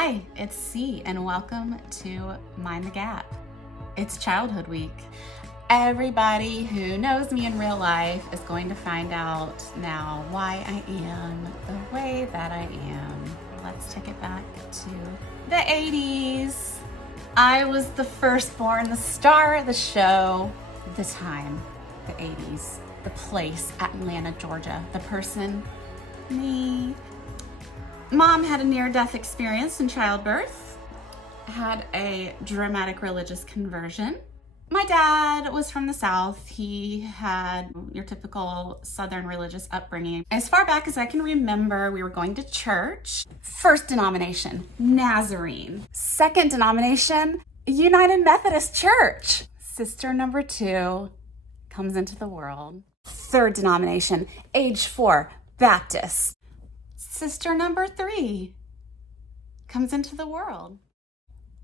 Hi, it's C, and welcome to Mind the Gap. It's Childhood Week. Everybody who knows me in real life is going to find out now why I am the way that I am. Let's take it back to the 80s. I was the firstborn, the star of the show, the time, the 80s, the place, Atlanta, Georgia, the person, me. Mom had a near-death experience in childbirth, had a dramatic religious conversion. My dad was from the South. He had your typical Southern religious upbringing. As far back as I can remember, we were going to church. First denomination, Nazarene. Second denomination, United Methodist Church. Sister number 2 comes into the world. Third denomination, age 4, Baptist. Sister number 3 comes into the world.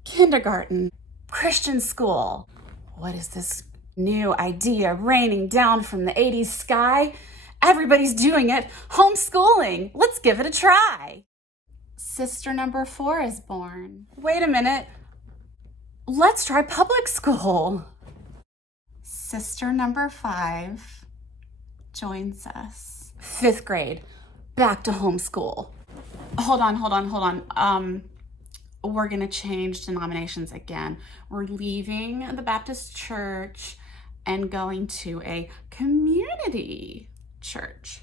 Kindergarten, Christian school. What is this new idea raining down from the 80s sky? Everybody's doing it. Homeschooling. Let's give it a try. Sister number 4 is born. Wait a minute. Let's try public school. Sister number 5 joins us. 5th grade. Back to homeschool. Hold on. We're gonna change denominations again. We're leaving the Baptist church and going to a community church.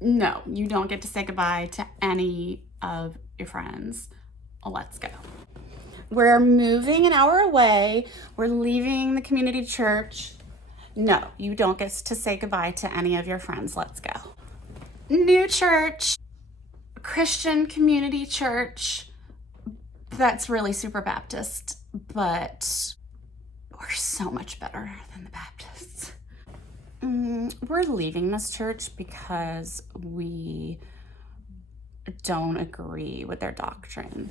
No, you don't get to say goodbye to any of your friends. Let's go. We're moving an hour away. We're leaving the community church. No, you don't get to say goodbye to any of your friends. Let's go. New church, Christian community church. That's really super Baptist, but we're so much better than the Baptists. We're leaving this church because we don't agree with their doctrine.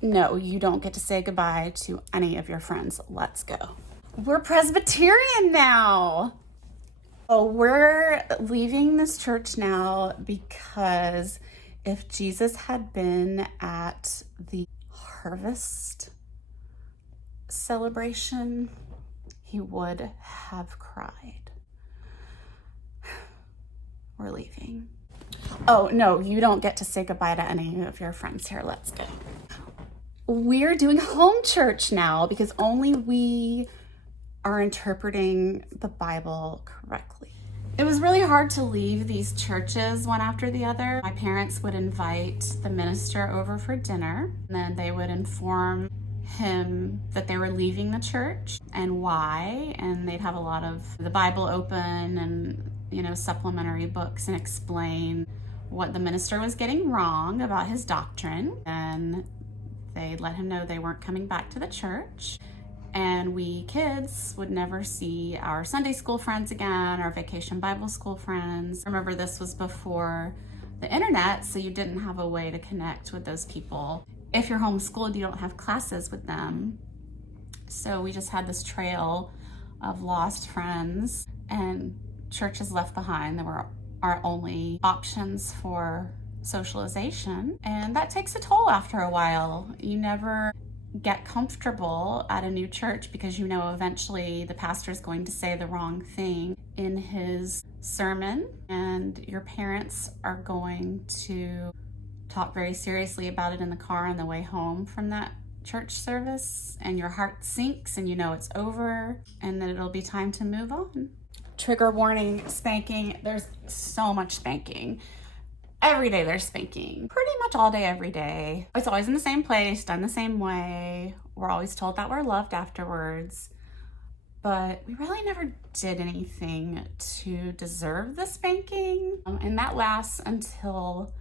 No, you don't get to say goodbye to any of your friends. Let's go. We're Presbyterian now. Oh, we're leaving this church now because if Jesus had been at the harvest celebration, he would have cried. We're leaving. Oh, no, you don't get to say goodbye to any of your friends here. Let's go. We're doing home church now because only we are interpreting the Bible correctly. It was really hard to leave these churches one after the other. My parents would invite the minister over for dinner, and then they would inform him that they were leaving the church and why, and they'd have a lot of the Bible open and, supplementary books and explain what the minister was getting wrong about his doctrine. And they'd let him know they weren't coming back to the church. And we kids would never see our Sunday school friends again, our vacation Bible school friends. Remember, this was before the internet, so you didn't have a way to connect with those people. If you're homeschooled, you don't have classes with them. So we just had this trail of lost friends, and churches left behind. They were our only options for socialization. And that takes a toll after a while. You never get comfortable at a new church because eventually the pastor is going to say the wrong thing in his sermon, and your parents are going to talk very seriously about it in the car on the way home from that church service, and your heart sinks and it's over and that it'll be time to move on. Trigger warning, spanking. There's so much spanking. Every day there's spanking, pretty much all day, every day. It's always in the same place, done the same way. We're always told that we're loved afterwards, but we really never did anything to deserve the spanking. And that lasts until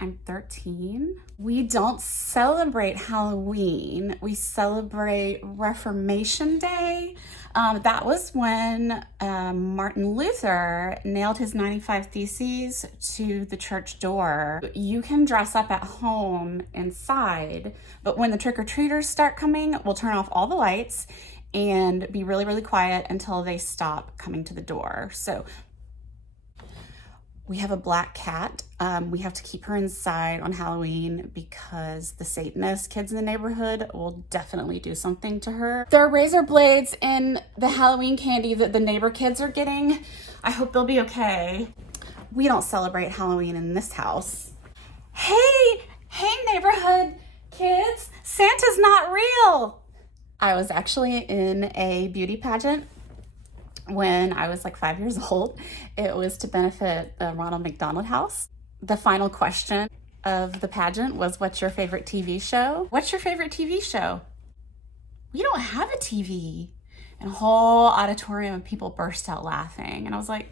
I'm 13. We don't celebrate Halloween. We celebrate Reformation Day. That was when Martin Luther nailed his 95 Theses to the church door. You can dress up at home inside, but when the trick-or-treaters start coming, we'll turn off all the lights and be really, really quiet until they stop coming to the door. So We have a black cat. We have to keep her inside on Halloween because the Satanist kids in the neighborhood will definitely do something to her. There are razor blades in the Halloween candy that the neighbor kids are getting. I hope they'll be okay. We don't celebrate Halloween in this house. Hey neighborhood kids, Santa's not real. I was actually in a beauty pageant when I was like 5 years old. It was to benefit the Ronald McDonald House. The final question of the pageant was, what's your favorite TV show? What's your favorite TV show? We don't have a TV. And a whole auditorium of people burst out laughing. And I was like,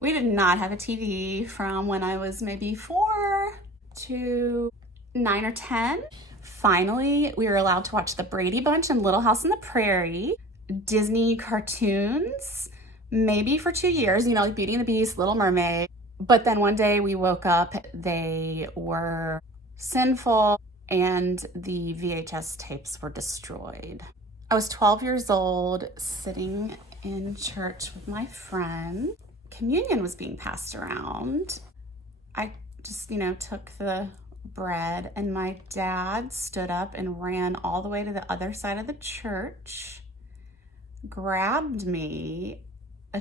we did not have a TV from when I was maybe 4 to 9 or 10. Finally, we were allowed to watch the Brady Bunch and Little House on the Prairie. Disney cartoons, maybe for 2 years, like Beauty and the Beast, Little Mermaid. But then one day we woke up, they were sinful and the VHS tapes were destroyed. I was 12 years old, sitting in church with my friend. Communion was being passed around. I just, took the bread, and my dad stood up and ran all the way to the other side of the church, grabbed me,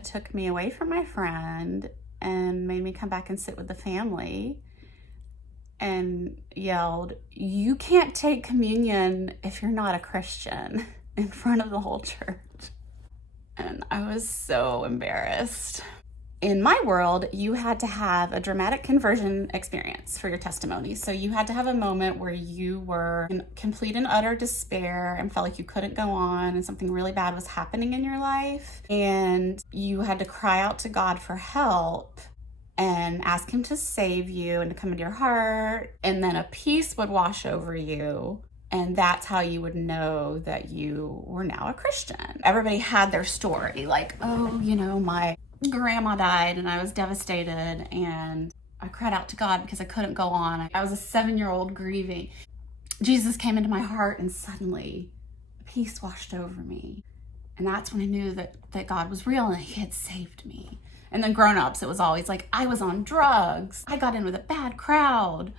took me away from my friend, and made me come back and sit with the family, and yelled, "You can't take communion if you're not a Christian," in front of the whole church. And I was so embarrassed. In my world, you had to have a dramatic conversion experience for your testimony. So you had to have a moment where you were in complete and utter despair and felt like you couldn't go on and something really bad was happening in your life. And you had to cry out to God for help and ask him to save you and to come into your heart. And then a peace would wash over you. And that's how you would know that you were now a Christian. Everybody had their story, like, oh, my grandma died and I was devastated and I cried out to God because I couldn't go on. I was a 7-year-old grieving. Jesus came into my heart and suddenly peace washed over me. And that's when I knew that God was real and he had saved me. And then grown-ups, it was always like, I was on drugs. I got in with a bad crowd.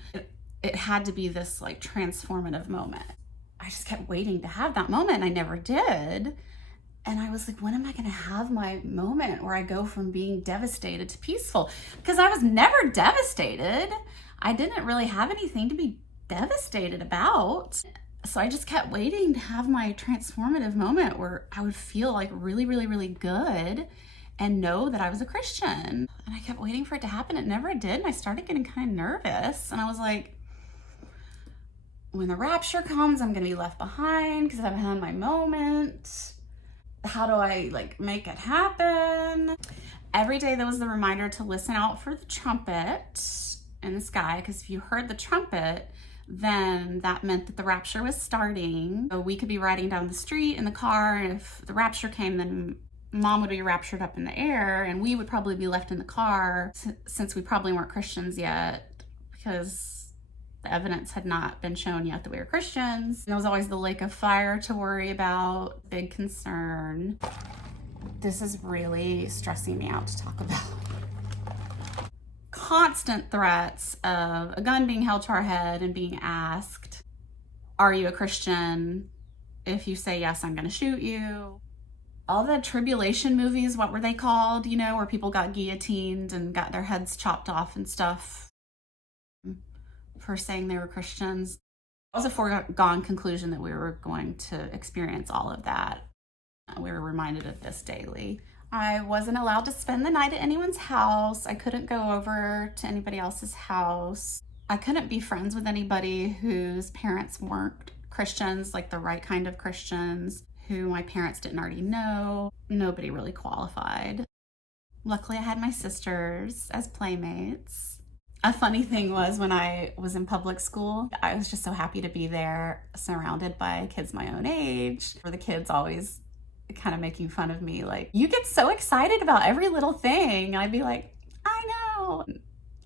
It had to be this like transformative moment. I just kept waiting to have that moment and I never did. And I was like, when am I going to have my moment where I go from being devastated to peaceful? Because I was never devastated. I didn't really have anything to be devastated about. So I just kept waiting to have my transformative moment where I would feel like really, really, really good and know that I was a Christian. And I kept waiting for it to happen. It never did. And I started getting kind of nervous. And I was like, when the rapture comes, I'm going to be left behind because I've had my moment. How do I make it happen? Every day there was the reminder to listen out for the trumpet in the sky, because if you heard the trumpet, then that meant that the rapture was starting. So we could be riding down the street in the car, and if the rapture came, then mom would be raptured up in the air and we would probably be left in the car, since we probably weren't Christians yet, because the evidence had not been shown yet that we were Christians. And there was always the lake of fire to worry about, big concern. This is really stressing me out to talk about. Constant threats of a gun being held to our head and being asked, are you a Christian? If you say yes, I'm gonna shoot you. All the tribulation movies, what were they called? Where people got guillotined and got their heads chopped off and stuff for saying they were Christians. It was a foregone conclusion that we were going to experience all of that. We were reminded of this daily. I wasn't allowed to spend the night at anyone's house. I couldn't go over to anybody else's house. I couldn't be friends with anybody whose parents weren't Christians, like the right kind of Christians, who my parents didn't already know. Nobody really qualified. Luckily, I had my sisters as playmates. A funny thing was, when I was in public school, I was just so happy to be there surrounded by kids my own age. For the kids always kind of making fun of me, like, you get so excited about every little thing. I'd be like, I know.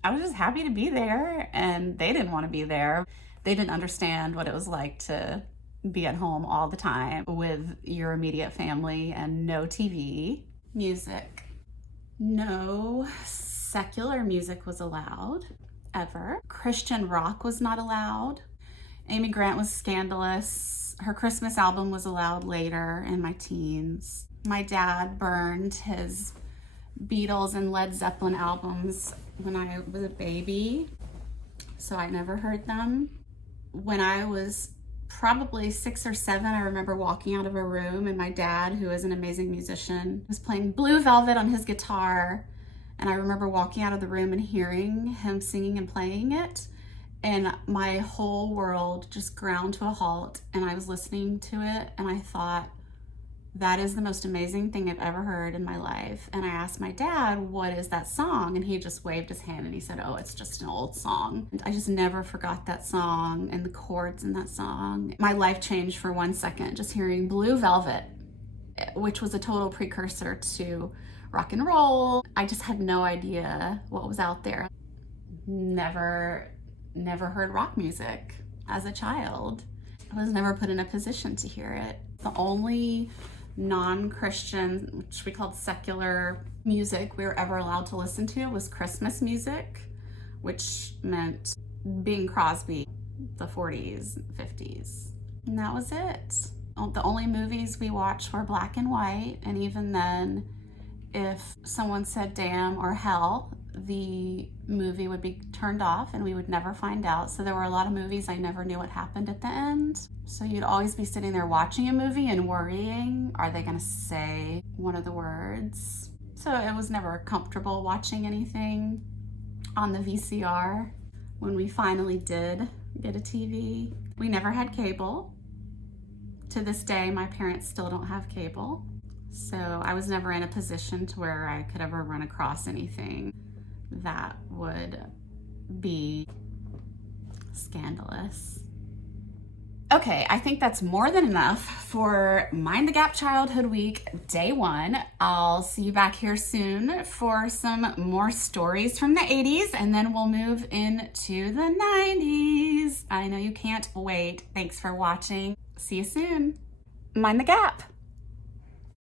I was just happy to be there, and they didn't want to be there. They didn't understand what it was like to be at home all the time with your immediate family and no TV. Music. No secular music was allowed, ever. Christian rock was not allowed. Amy Grant was scandalous. Her Christmas album was allowed later in my teens. My dad burned his Beatles and Led Zeppelin albums when I was a baby, so I never heard them. When I was probably 6 or 7, I remember walking out of a room and my dad, who is an amazing musician, was playing Blue Velvet on his guitar. And I remember walking out of the room and hearing him singing and playing it. And my whole world just ground to a halt. And I was listening to it and I thought, that is the most amazing thing I've ever heard in my life. And I asked my dad, what is that song? And he just waved his hand and he said, oh, it's just an old song. And I just never forgot that song and the chords in that song. My life changed for 1 second just hearing Blue Velvet, which was a total precursor to rock and roll. I just had no idea what was out there. Never heard rock music as a child. I was never put in a position to hear it. The only non-Christian, which we called secular music we were ever allowed to listen to was Christmas music, which meant Bing Crosby, the 40s, 50s. And that was it. The only movies we watched were black and white, and even then, if someone said damn or hell, the movie would be turned off and we would never find out. So there were a lot of movies I never knew what happened at the end. So you'd always be sitting there watching a movie and worrying, are they gonna say one of the words? So it was never comfortable watching anything on the VCR. When we finally did get a TV, we never had cable. To this day, my parents still don't have cable. So I was never in a position to where I could ever run across anything that would be scandalous. Okay, I think that's more than enough for Mind the Gap Childhood Week, day 1. I'll see you back here soon for some more stories from the 80s, and then we'll move into the 90s. I know you can't wait. Thanks for watching. See you soon. Mind the Gap.